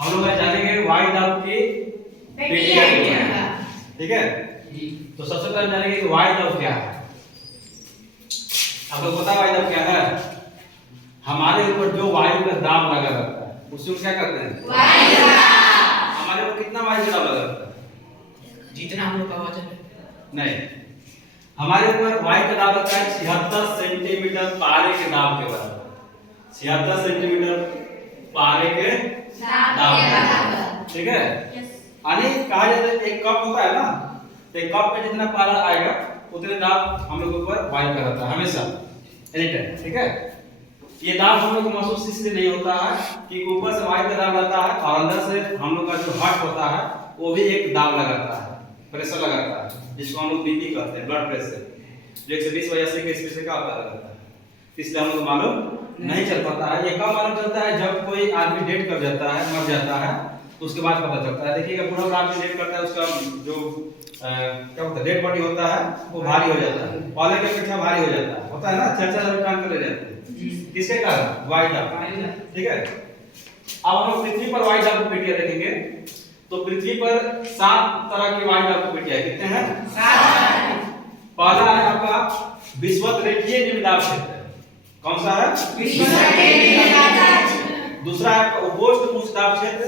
हम लोग जानेंगे वायु दाब की पेटियां क्या है। ठीक है जी। तो सबसे पहले जानेंगे कि वायु दाब क्या है। आप लोग पता वायु दाब क्या है? हमारे ऊपर जो वायु का दाब लगा रहता है उसको क्या कहते हैं? वायु दाब। हमारे ऊपर कितना वायु का दाब लगा रहता है? जितना हम लोग का वजन है। नहीं, हमारे ऊपर वायु का दाब होता है 76 सेंटीमीटर पारे के दाब के बराबर। 76 सेंटीमीटर पारे के दाब के बराबर। ठीक है। यानी कहा जाता है एक कप होता है ना, तो एक कप में जितना पारा आएगा उतने दाब हम लोग के ऊपर वायु का रहता है हमेशा, एनी टाइम। ठीक है। ये दाब हम लोग को महसूस इसलिए नहीं होता है कि ऊपर से वायु का दाब रहता है और अंदर से हम लोग का जो हार्ट होता है वो भी एक दाब लगाता है, प्रेशर लगाता है, जिसको हम लोग बीपी कहते हैं, ब्लड प्रेशर, जो 120 या 80 के स्पीड से क्या होता रहता है। इसलिए हम लोग मालूम नहीं चल पाता है। ये कब मालूम चलता है? जब कोई आदमी डेथ कर जाता है, मर जाता है, तो उसके बाद पता चलता है। देखिएगा पूरा आदमी डेथ करता है, उसका जो क्या होता है डेड बॉडी होता है वो भारी हो जाता है, पहले के अपेक्षा भारी हो जाता है, होता है ना, चर्चा जब काम कर ले जाते हैं। किसके कारण? वायु दाब। ठीक है। अब हम लोग पृथ्वी पर वायु दाब की पेटियां देखेंगे। तो पृथ्वी पर 7 तरह की वायु दाब की पेटियां कितने हैं? 7। पहला है आपका विषुवत-रेखीय निम्न दाब क्षेत्र। कौन सा है? विषुवत-रेखीय निम्न दाब क्षेत्र। दूसरा है आपका उपोष्ण उच्च दाब क्षेत्र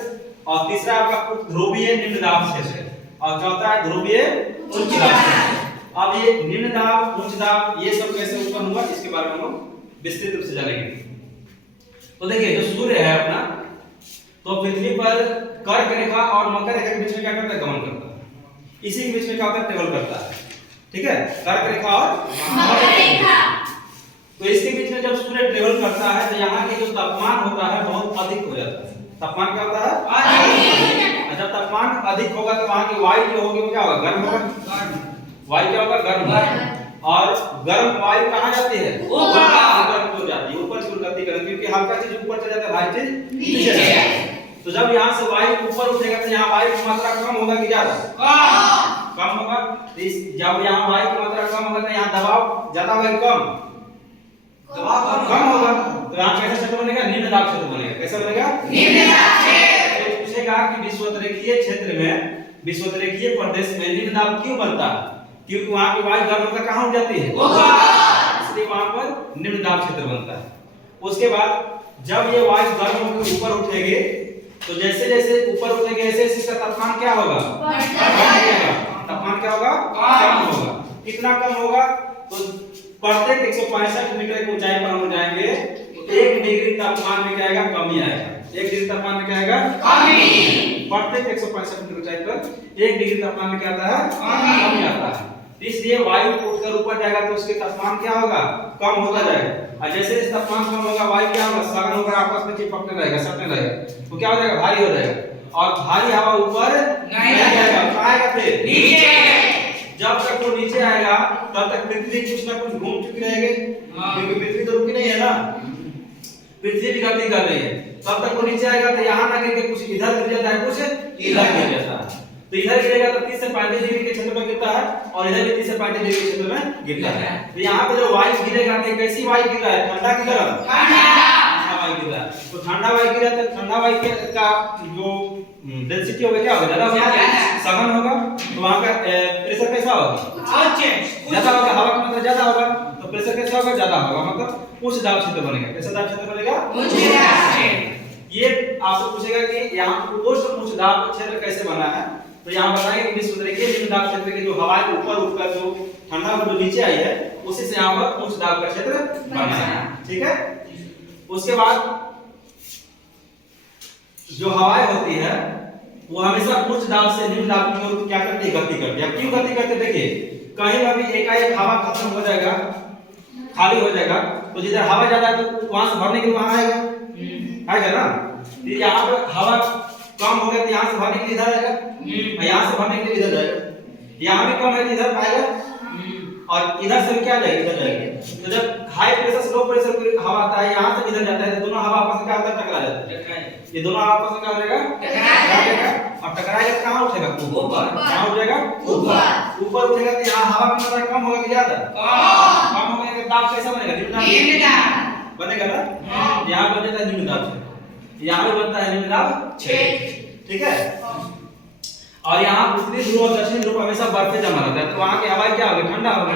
और तीसरा है आपका ध्रुवीय निम्न दाब क्षेत्र और चौथा है ध्रुवीय उच्च दाब क्षेत्र। अब ये निम्न दाब, उच्च दाब ये सब कैसे उत्पन्न हुआ इसके बारे में हम लोग विस्तृत रूप से जानेंगे। तो देखिए जो सूर्य है अपना, तो पृथ्वी पर कर्क रेखा और मकर रेखा के बीच में क्या करता है? गमन करता है। इसी के बीच में क्या होता है? ट्रेवल करता है। ठीक है। कर्क रेखा और मकर रेखा। तो इसके बीच में जब सूर्य ट्रेवल करता है तो यहाँ के जो तापमान होता है बहुत अधिक हो जाता है। तापमान क्या होता है? अधिक। जब तापमान अधिक होगा तो वहाँ की वायु जो होगी वो क्या होगा? गर्म होगा। वायु क्या होगा? गर्म। और गर्म वायु कहाँ जाती है? ऊपर को जाती है, ऊपर की ओर गति करती है, क्योंकि हल्का चीज ऊपर चला जाता है, भारी चीज नीचे जाती है। तो जब यहाँ से वायु ऊपर उठेगा तो यहाँ वायु की मात्रा कम होगा कि ज्यादा? कम होगा। जब यहाँ वायु की मात्रा कम होगा तो यहाँ दबाव ज्यादा होगा कि कम? दबाव कम होगा। तो यहाँ कैसा क्षेत्र बनेगा? निम्न दाब क्षेत्र बनेगा। कैसा बनेगा? निम्न दाब क्षेत्र। तो पूछेगा कि विषुवत-रेखीय क्षेत्र में, विषुवत-रेखीय प्रदेश में निम्न दाब क्यों बनता है? क्योंकि वहाँ की वायु गर्म होकर कहाँ उठ जाती है? इसलिए वहाँ पर निम्न दाब क्षेत्र बनता है। उसके बाद जब ये वायु गर्म होकर ऊपर उठेगी तो जैसे जैसे ऊपर उठेगी ऐसे ऐसे इसका तापमान क्या होगा? तापमान क्या होगा? कम होगा। कितना कम होगा? तो प्रत्येक 165 मीटर की ऊंचाई पर हम जाएंगे तो 1 डिग्री तापमान में क्या आएगा? कमी आएगा। 1 डिग्री तापमान में क्या आएगा? कमी। प्रत्येक 165 मीटर ऊंचाई पर 1 डिग्री तापमान में क्या आता है? कमी आता है। इसलिए वायु उठकर ऊपर जाएगा तो उसके तापमान क्या होगा? कम होता जाएगा। और जैसे जैसे तापमान कम होगा वायु क्या होगा? सघन होकर आपस में चिपकने लगेगा, सटने लगेगा। तो क्या हो जाएगा? भारी हो जाएगा। और भारी हवा ऊपर नहीं जाएगा, कहाँ आएगा? फिर नीचे। जब तक वो नीचे आएगा तब तक पृथ्वी कुछ ना कुछ घूम चुकी रहेगी, क्योंकि पृथ्वी तो रुकी नहीं है ना, पृथ्वी भी गति कर रही है। तब तक वो नीचे आएगा तो यहाँ ना गिर के कुछ इधर गिर जाता है, कुछ इधर गिर जाता है। तो इधर गिरेगा तो 30 से 35 डिग्री के क्षेत्र में गिरता है और इधर भी 30 से 35 डिग्री के क्षेत्र में गिरता है। तो यहाँ पे जो वायु गिरेगा तो कैसी वायु गिर रहा है? ठंडा की तरफ ठंडा वायु गिर रहा है। तो ठंडा वायु गिरा तो ठंडा वायु का जो डेंसिटी होगा क्या होगा? ज्यादा होगा, सघन होगा। तो वहाँ का प्रेशर कैसा होगा? ज्यादा होगा। हवा का मतलब ज्यादा होगा तो प्रेशर कैसा होगा? ज्यादा होगा, मतलब उच्च दाब क्षेत्र बनेगा। कैसा दाब क्षेत्र बनेगा? उच्च दाब क्षेत्र। ये आपसे पूछेगा कि यहाँ उच्च दाब क्षेत्र कैसे बना है, तो यहाँ बताएंगे कि विषुवत-रेखीय निम्न दाब क्षेत्र की जो हवाएं ऊपर उठकर जो ठंडा जो नीचे आई है उसी से यहाँ पर उच्च दाब का क्षेत्र बना है। ठीक है। उसके बाद जो हवाएं होती है वो हमेशा उच्च दाब से निम्न दाब की ओर क्या करती है? गति करती है। अब क्यों गति करती है? देखिए कहीं भी एकाएक हवा खत्म हो जाएगा, खाली हो जाएगा, तो जिधर हवा ज्यादा है तो वहां से भरने के लिए वहां आएगा ना। तो यहाँ पे हवा कम हो गया तो यहाँ से भरने के लिए इधर आएगा, यहाँ से भरने के लिए इधर जाएगा। यहाँ भी कम है तो इधर आएगा और इधर से भी क्या जाएगा? इधर जाएगा। तो जब हाई प्रेशर से लो प्रेशर की हवा आता है, यहाँ से इधर जाता है, तो दोनों हवा आपस में क्या होता है? टकरा जाता है। ये दोनों हवा आपस में क्या हो जाएगा? टकरा जाएगा। और टकराएगा तो कहाँ उठेगा? ऊपर। कहाँ उठ जाएगा? ऊपर। ऊपर उठेगा तो यहाँ हवा की मात्रा कम होगा कि ज्यादा? कम होगा तो दाब कैसा बनेगा? निम्न दाब बनेगा ना। यहाँ बन जाता है निम्न दाब क्षेत्र। यहाँ पे बनता है निम्न दाब क्षेत्र, ठीक है। और यहाँ उत्तरी ध्रुव और दक्षिणी ध्रुव हमेशा बर्फ जमा रहता है, तो वहाँ की हवा क्या होगी, ठंडा होगी,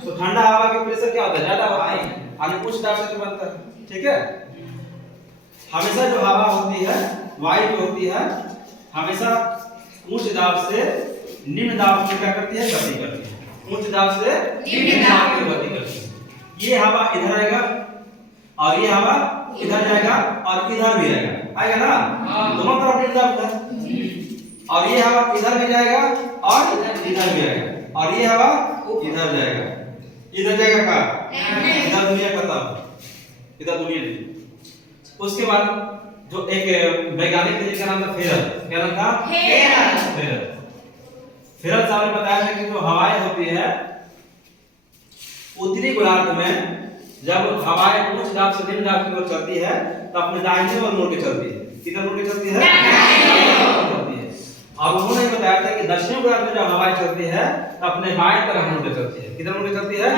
तो ठंडा हवा की प्रेशर क्या होता है, ज्यादा होता है, यानी उच्च दाब क्षेत्र बनता है, ठीक है। हमेशा जो हवा होती है, वायु जो होती है, हमेशा उच्च दाब से निम्न दाब में क्या करती है, गति करती है, उच्च दाब से निम्न दाब में गति करती है। ये हवा इधर आएगा और ये हवा इधर जाएगा और इधर भी आएगा ना, दोनों तरफ निम्न दाब है। और ये हवा इधर भी जाएगा और इधर भी आएगा, और ये हवा इधर जाएगा, इधर जाएगा का इधर दुनिया खत्म, इधर दुनिया नहीं। उसके बाद जो एक वैज्ञानिक थे जिसका नाम था फेरल, क्या नाम था, फेरल। फेरल साहब ने बताया था कि जो हवाएं होती है उत्तरी गोलार्ध में, जब हवाएं उच्च दाब से निम्न दाब की ओर चलती है तो अपने दाहिने ओर मुड़ के चलती है, किधर मुड़ के चलती है, और उन्होंने बताया था कि दक्षिणी गोलार्ध में जब हवाएं चलती है तो अपने बाएं तरफ मुड़ के चलती है, किधर मुड़ के चलती है,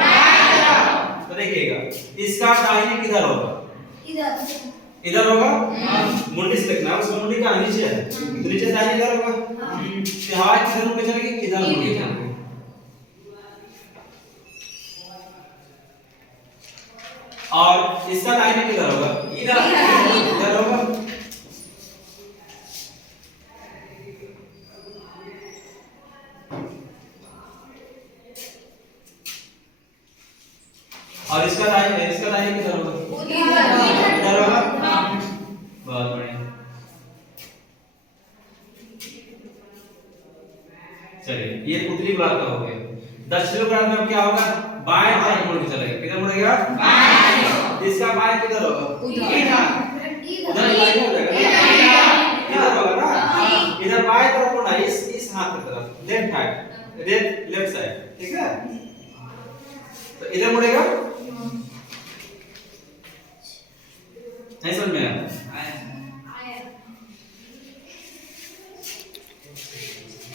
तो देखिएगा इसका दाहिने किधर होगा, इधर होगा, मुंडी से देखना, उसका मुंडी का नीचे है, तो नीचे दाहिने इधर होगा, तो हवाएं किधर मुड़ के चलेगी, इधर मुड़ के चलेगी। और इसका दाहिने किधर होगा, इधर होगा। और इसका दाहिने किधर होगा, इधर होगा, बहुत बढ़िया। चलिए ये उत्तरी गोलार्ध का हो गया। दक्षिणी गोलार्ध में क्या होगा, बाएं तरफ मुड़ के चलेगा, किधर मुड़ेगा, बाएं। इसका बाएं किधर होगा, उधर बाएं हो जाएगा, इधर होगा ना, इधर बाएं तरफ मुड़ना, इस हाथ की तरफ, लेफ्ट साइड, ठीक है, तो इधर मुड़ेगा, नहीं समझ में आया।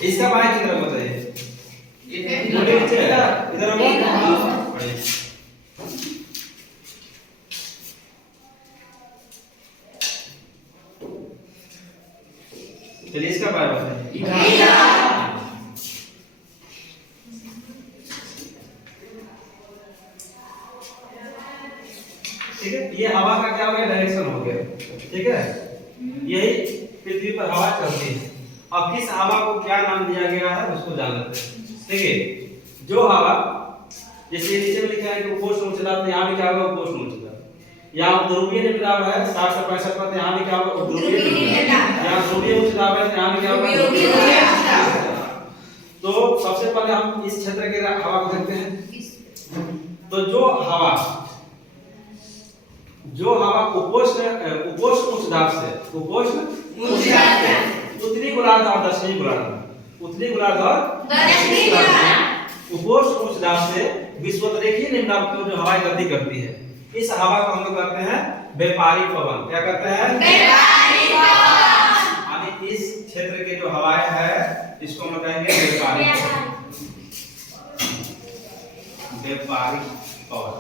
इसका बाएं किधर होगा, बताइए, इधर होगा, चलिए इसका बाएं बताइए, ठीक है। ये हवा का क्या हो गया, डायरेक्शन हो गया, ठीक है। यही पृथ्वी पर हवा चलती है। अब किस हवा को क्या नाम दिया गया है उसको जान लेते हैं। देखिए जो हवा, जैसे नीचे में लिखा है कि उपोष्ण उच्च दाब, यहाँ भी क्या होगा, उपोष्ण उच्च दाब। यहाँ ध्रुवीय निम्न दाब है 60 से 65 पर, यहाँ भी क्या होगा, ध्रुवीय निम्न दाब। यहाँ ध्रुवीय उच्च दाब है, यहाँ भी क्या होगा, ध्रुवीय उच्च दाब। तो सबसे पहले हम इस क्षेत्र के हवा को देखते हैं। तो जो हवा उपोष्ण उच्च दाब से, उपोष्ण उच्च दाब से उत्तरी गोलार्ध और दक्षिणी गोलार्ध, उत्तरी गोलार्ध और दक्षिणी गोलार्ध उपोष्ण उच्च दाब से विषुवतरेखीय निम्न दाब की ओर जो हवाएं गति करती है, इस हवा को हम लोग कहते हैं व्यापारिक पवन। क्या कहते हैं, व्यापारिक पवन। यानी इस क्षेत्र के जो हवाएं है इसको हम कहेंगे व्यापारिक पवन,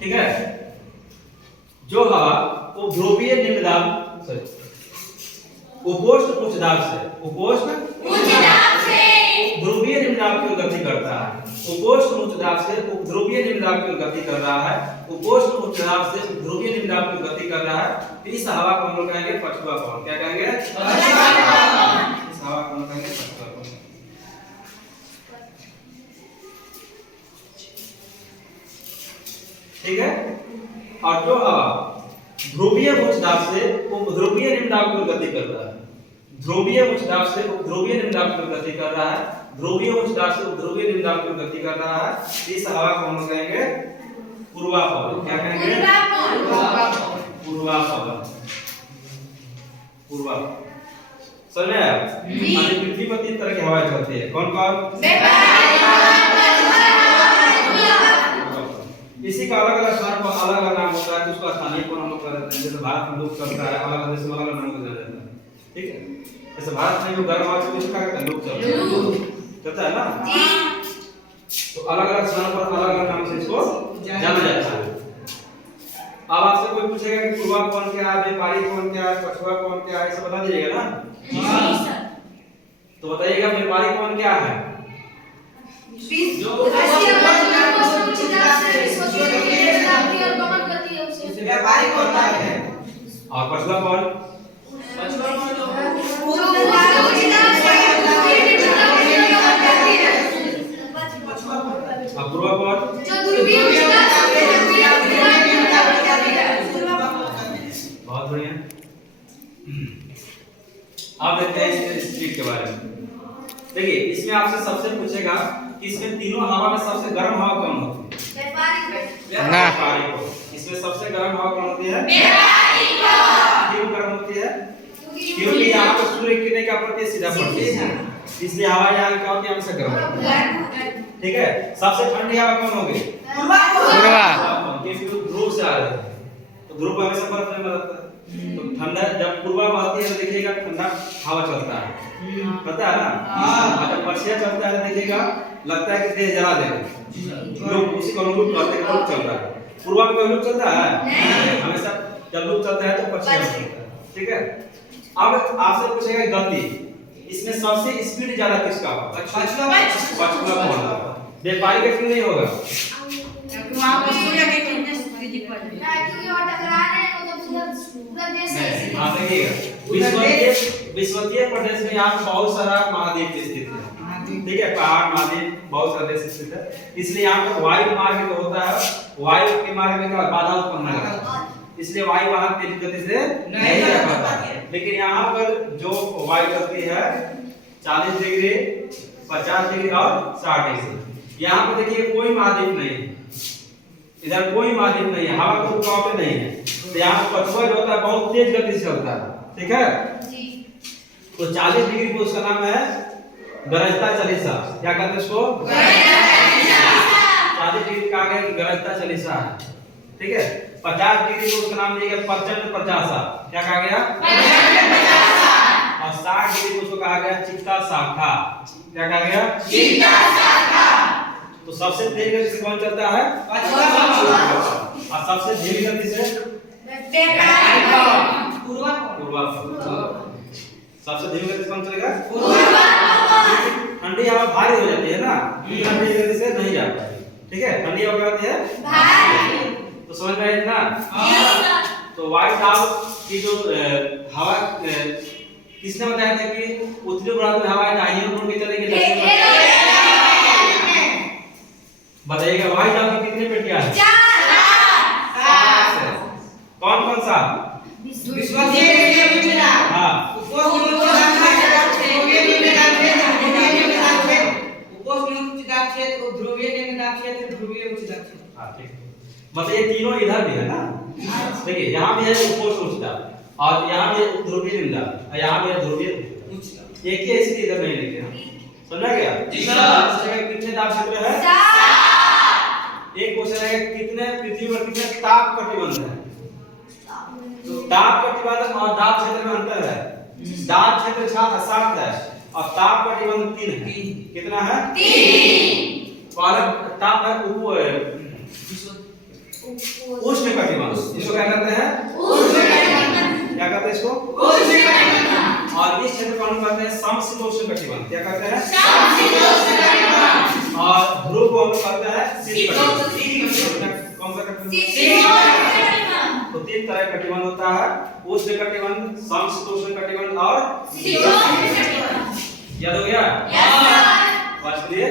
ठीक है। जो हवा वो ध्रुवीय निम्न दाब, उपोष्ण उच्च दाब से, उपोष्ण उच्च दाब से ध्रुवीय निम्न दाब की ओर गति करता है, उपोष्ण उच्च दाब से ध्रुवीय निम्न दाब की ओर गति कर रहा है, उपोष्ण उच्च दाब से ध्रुवीय निम्न दाब की ओर गति कर रहा है, तो इस हवा को हम लोग कहेंगे पछुआ पवन। क्या कहेंगे, पछुआ पवन। इस हवा को हम लोग कहेंगे पछुआ पवन, ठीक है। और जो हवा ध्रुवीय उच्च दाब से ध्रुवीय निम्न दाब की ओर गति कर रहा है, ध्रुवीय उच्च दाब से ध्रुवीय निम्न दाब की ओर गति कर रहा है, ध्रुवीय उच्च दाब से ध्रुवीय निम्न दाब की ओर गति कर रहा है, इस हवा को हम लोग कहेंगे पूर्वा पवन। क्या कहेंगे, पूर्वा पवन, पूर्वा। समझ में आया? पृथ्वी पर 3 तरह की हवाएं चलती है, कौन कौन, इसी का अलग अलग स्थान पर अलग अलग नाम होता है, उसका स्थानीय कोण हम लोग कर देते हैं। जैसे भारत में लोग चलता है अलग अलग देश में अलग अलग नाम से जाना जाता है, ठीक है। जैसे भारत में जो गर्म हवा से क्या करते हैं, लोग चलता है ना, तो अलग अलग स्थान पर अलग अलग नाम से इसको जाना जाता है। अब आपसे कोई पूछेगा कि पूर्वा कौन क्या है, व्यापारी कौन क्या है, पछुआ कौन क्या है, सब बता दीजिएगा ना। जी सर। तो बताइएगा व्यापारी कौन क्या है? जो व्यापारी कौन है? और पछुआ कौन? अब पूर्वा कौन? बहुत बढ़िया। अब देखते हैं इस चीज के बारे में। देखिए इसमें आपसे सबसे पूछेगा कि इसमें तीनों हवा में सबसे गर्म हवा कौन होती है? व्यापारी को। इसमें सबसे गर्म हवा कौन होती है? व्यापारी को। क्यों गर्म होती है? क्योंकि यहाँ पर सूर्य किरणें क्या पड़ती है? सीधा पड़ती है, इसलिए हवा यहाँ क्या होती है? हमसे गर्म होती है। ठीक है। सबसे ठंडी हवा कौन होगी? क्योंकि ध्रुव से आ रही है, तो ध्रुव हमेशा बर्फ में रहता है। तो ठंडा जब पूर्वा बहती है तो देखिएगा ठंडा हवा चलता है, पता है ना। और जब पश्चिम चलता है देखिएगा लगता है कि तेज जला देगा, लोग उसी को लूप कहते हैं, लूप चल रहा है। पूर्वा में कोई लूप चलता है? हमेशा जब लूप चलता है तो पश्चिम चलता है। ठीक है। अब आपसे पूछेगा गति, इसमें सबसे स्पीड ज्यादा किसका होगा? पछुआ कौन होगा? व्यापारी का क्यों नहीं होगा? वहां पे सूर्य के कितने बिजली पड़ रही है, क्योंकि वो टकरा रहे हैं, वो तो पूरा देश है। हां देखिएगा विश्वकीय प्रदेश में यहाँ बहुत सारा महाद्वीप स्थित है। ठीक है, पहाड़ महाद्वीप बहुत सारे देश स्थित है, इसलिए यहाँ पर वायु मार्ग जो होता है, वायु के मार्ग में क्या बाधा उत्पन्न होता है, इसलिए वायु वहां तेज गति से नहीं जा पाता। लेकिन यहाँ पर जो वायु चलती है 40 डिग्री, 50 डिग्री और 60 डिग्री। यहाँ पे देखिए कोई महाद्वीप नहीं है, इधर कोई महाद्वीप नहीं है, हवा का रुकावट नहीं है, तो यहाँ पे पछुआ जो होता है बहुत तेज गति से चलता है। ठीक है जी। तो 40 डिग्री को उसका नाम है गरजता चालीसा। क्या कहते हैं उसको? 40 डिग्री का आगे गरजता चालीसा है। ठीक है। 50 डिग्री को उसका नाम दिया गया प्रचंड प्रचासा। क्या कहा गया? और 60 डिग्री को उसको कहा गया चित्ता शाखा। क्या कहा गया? चित्ता शाखा। तो सबसे तेज गति से कौन चलता है? और सबसे धीमी गति से पूर्वा। सबसे धीमी गति से कौन चलेगा? ठंडी हवा भारी हो जाती है ना, ठंडी गति से नहीं जा पाएगी। ठीक है, ठंडी हवा क्या होती है? भारी। तो समझ में आया ना? तो वायु दाब की जो हवा किसने बताया था कि उत्तरी गोलार्ध में हवा दाहिनी ओर मुड़ के चलेगी, दक्षिण ओर? बताइएगा वायु दाब की कितनी पेटियां हैं? 4। कौन कौन सा? मतलब ये तीनों इधर भी है ना। देखिए यहाँ भी है उपोष्ण उच्चदाब और यहाँ भी है ध्रुवीय निम्नदाब और यहाँ भी है ध्रुवीय उच्चदाब। एक ही है इसलिए इधर नहीं लिखे हैं। समझा गया? जी सर। कितने दाब क्षेत्र है? 7। एक क्वेश्चन है कितने पृथ्वी पर कितने ताप कटिबंध है? तो ताप कटिबंध और दाब क्षेत्र में अंतर है। दाब क्षेत्र 7 है और ताप कटिबंध 3 है। कितना है? 3। पहला ताप है उष्ण कटिबंध, इसको क्या कहते हैं? उष्ण कटिबंध। क्या कहते हैं इसको? उष्ण कटिबंध। और इस क्षेत्र को हम कहते हैं समशीतोष्ण कटिबंध। क्या कहते हैं? समशीतोष्ण कटिबंध। और ध्रुव को हम कहते हैं शीतोष्ण कटिबंध। कौन सा कटिबंध? शीतोष्ण कटिबंध। तो 3 तरह का कटिबंध होता है, उष्ण कटिबंध, समशीतोष्ण कटिबंध और शीतोष्ण कटिबंध। याद हो गया? Yes sir. वाच लिए